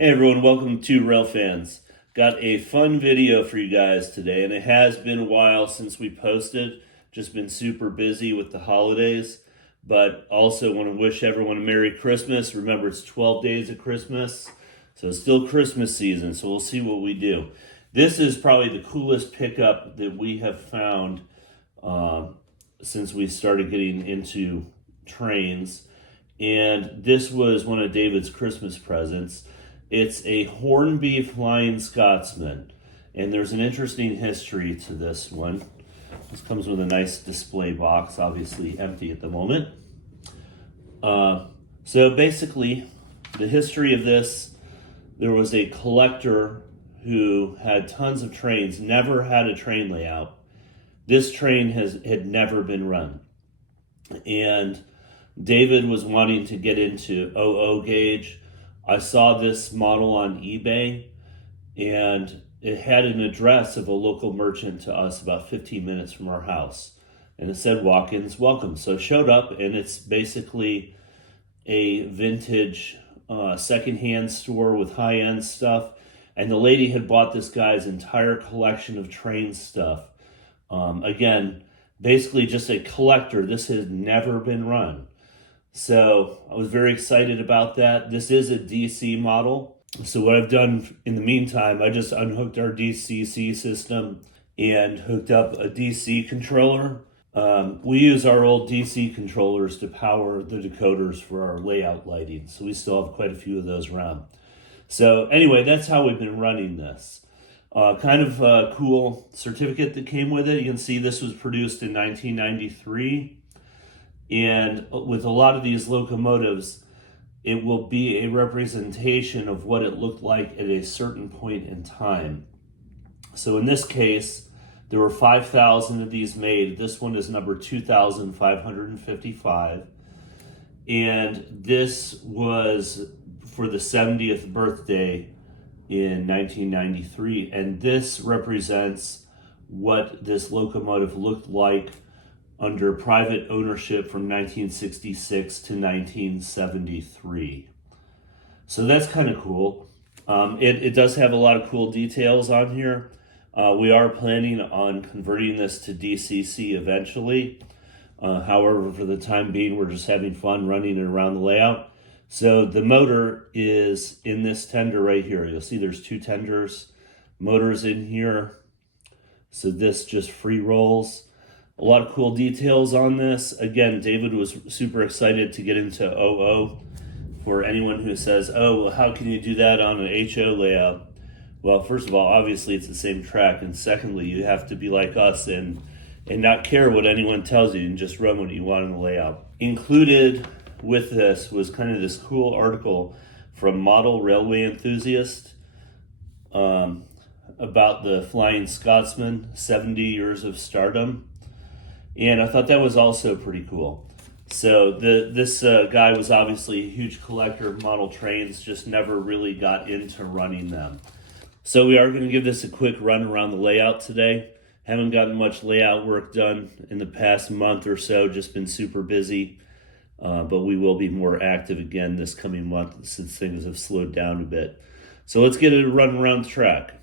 Hey everyone, welcome to Rail Fans. Got a fun video for you guys today, and it has been a while since we posted. Just been super busy with the holidays, but also want to wish everyone a Merry Christmas. Remember, it's 12 days of Christmas, so it's still Christmas season, so we'll see what we do. This is probably the coolest pickup that we have found since we started getting into trains, and this was one of David's Christmas presents. It's a Hornby Flying Scotsman, and there's an interesting history to this one. This comes with a nice display box, obviously empty at the moment. So basically, the history of this, there was a collector who had tons of trains, never had a train layout. This train had never been run. And David was wanting to get into OO gauge. I saw this model on eBay, and it had an address of a local merchant to us about 15 minutes from our house. And it said, "Walk-ins welcome." So I showed up, and it's basically a vintage secondhand store with high-end stuff. And the lady had bought this guy's entire collection of train stuff. Again, basically just a collector. This had never been run. So I was very excited about that. This is a DC model. So what I've done in the meantime, I just unhooked our DCC system and hooked up a DC controller. We use our old DC controllers to power the decoders for our layout lighting. So we still have quite a few of those around. So anyway, that's how we've been running this. Kind of a cool certificate that came with it. You can see this was produced in 1993. And with a lot of these locomotives, it will be a representation of what it looked like at a certain point in time. So in this case, there were 5,000 of these made. This one is number 2,555. And this was for the 70th birthday in 1993. And this represents what this locomotive looked like under private ownership from 1966 to 1973. So that's kind of cool. It does have a lot of cool details on here. We are planning on converting this to DCC eventually. However, for the time being, we're just having fun running it around the layout. So the motor is in this tender right here. You'll see there's two tenders. Motor's in here. So this just free rolls. A lot of cool details on this. Again, David was super excited to get into OO. For anyone who says, "Oh, well, how can you do that on an HO layout?" Well, first of all, obviously it's the same track. And secondly, you have to be like us and not care what anyone tells you and just run what you want in the layout. Included with this was kind of this cool article from Model Railway Enthusiast about the Flying Scotsman, 70 years of stardom. And I thought that was also pretty cool. So this guy was obviously a huge collector of model trains, just never really got into running them. So we are going to give this a quick run around the layout today. Haven't gotten much layout work done in the past month or so, just been super busy. But we will be more active again this coming month since things have slowed down a bit. So let's get a run around the track.